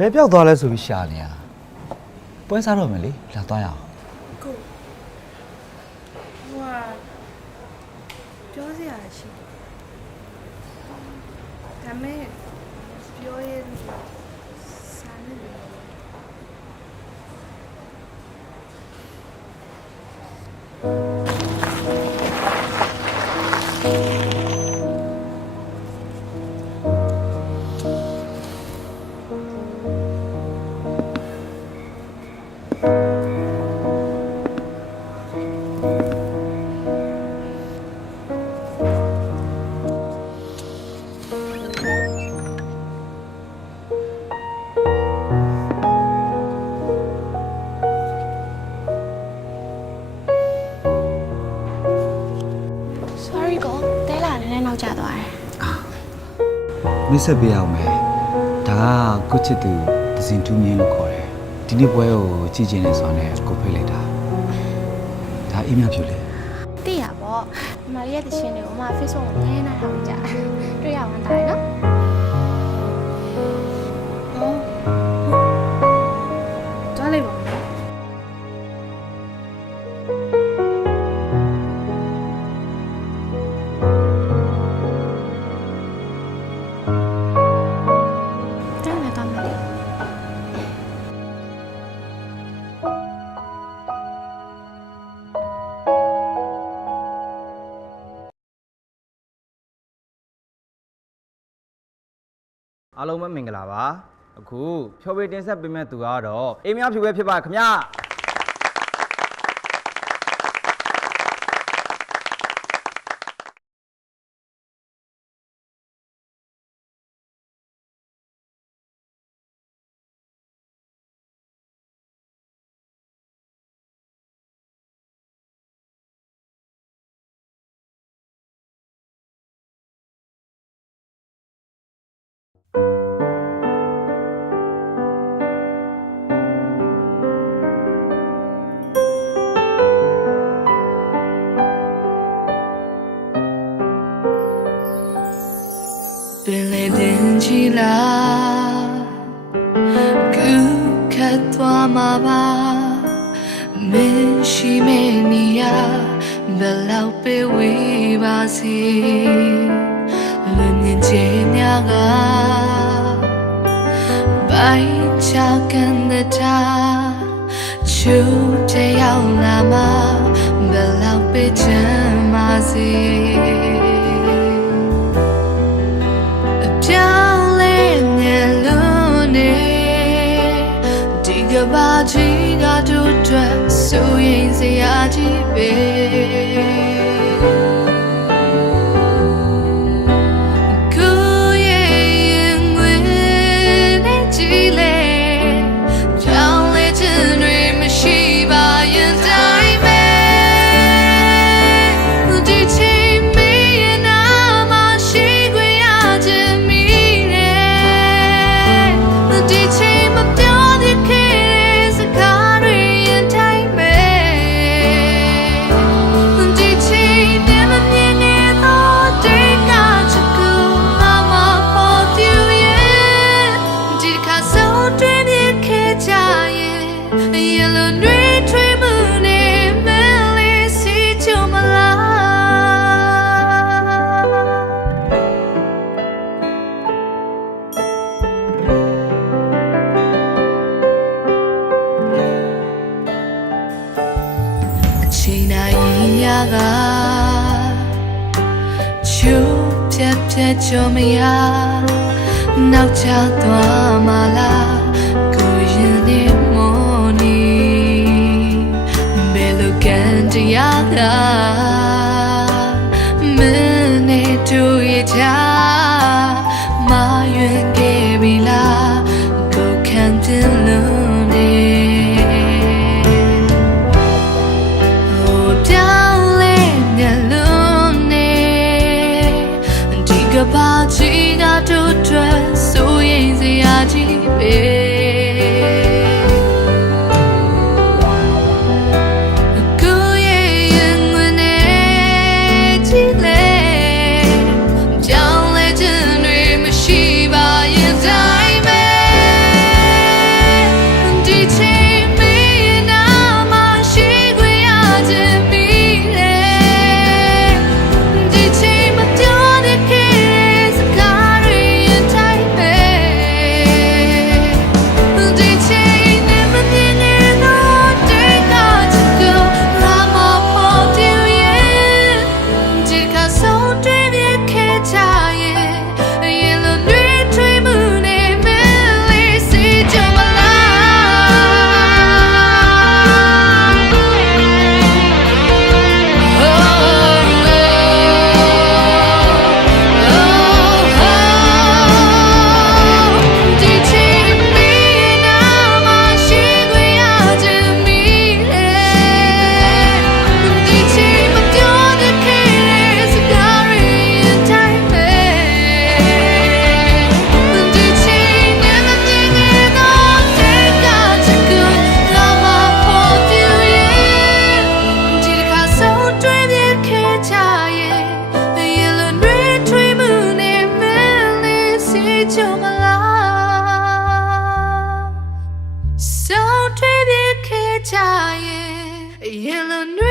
ဘယ်ပြောက်သွားလဲဆိုပြီးရှာနေရပွဲစားတော့မယ်လေလာသွားရအောင်ကိုဟိုပြောစရာရှိဒါမဲ့ပြောရလို့စားနေတယ်မိတ်ဆက်ပေးအောင်မယ်ဒါကကိုချစ်သူဒဇင်တူးမြင်းလို့ခေါ်တယ်ဒီနေ့ပွဲကိုကြည့်ကျင်နေဆိုတော့ကိုဖိတ်လိုက်တာဒါအေးမြဖြူလေသိရပေါ့ဒီမှာရဲ့တရှင်တွေကိုအမ Facebook ကိုနည်းနာထောင်ကြတွေ့ရမှန်းတာနော်သွားလိုက်ပါမယ်အားလုံးပဲမင်္ဂလာပါအခုဖြောပေးတင်ဆက်ပေးမဲ့သူကတော့အေးမြဖြူပဲဖြစ်ပါခင်ဗျာပင်လေတင်ချီလာကူခတ်သွားမှာပါမရှိမေနီယာဘယ်လောက်ပဲဝေးပါစေလူမြင်ချင်းများကပိုင်ချကန်တဲ့တာချူတဲ့ရောက်လာမှာဘယ်လောက်ပဲချမ်းပါစေဘာကြီးကတို့အတွက်ဆိုရင်စရာကြီးပဲကိုရဲ့ငွေနဲ့ကြည်လေကြောင်းလေချင်တွေမရှိပါရင်တိုင်းပဲဒီချိန်မင်းနာမရှိခွင့်ရချင်မိတယ်ဒီချိန်မပြောသေးခင်ချူမရနောက်ချသွားမလားကိုရင်နေမော်နီဘယ်လိုကန်တရားကမင်းနဲ့တွေ့ရချာမယွင်ခဲ့ပြီလားကိုခံတင်လို့နေဘာကြီးကတို့အတွက်ဆိုရင်စရာ ရင်လိုနှွ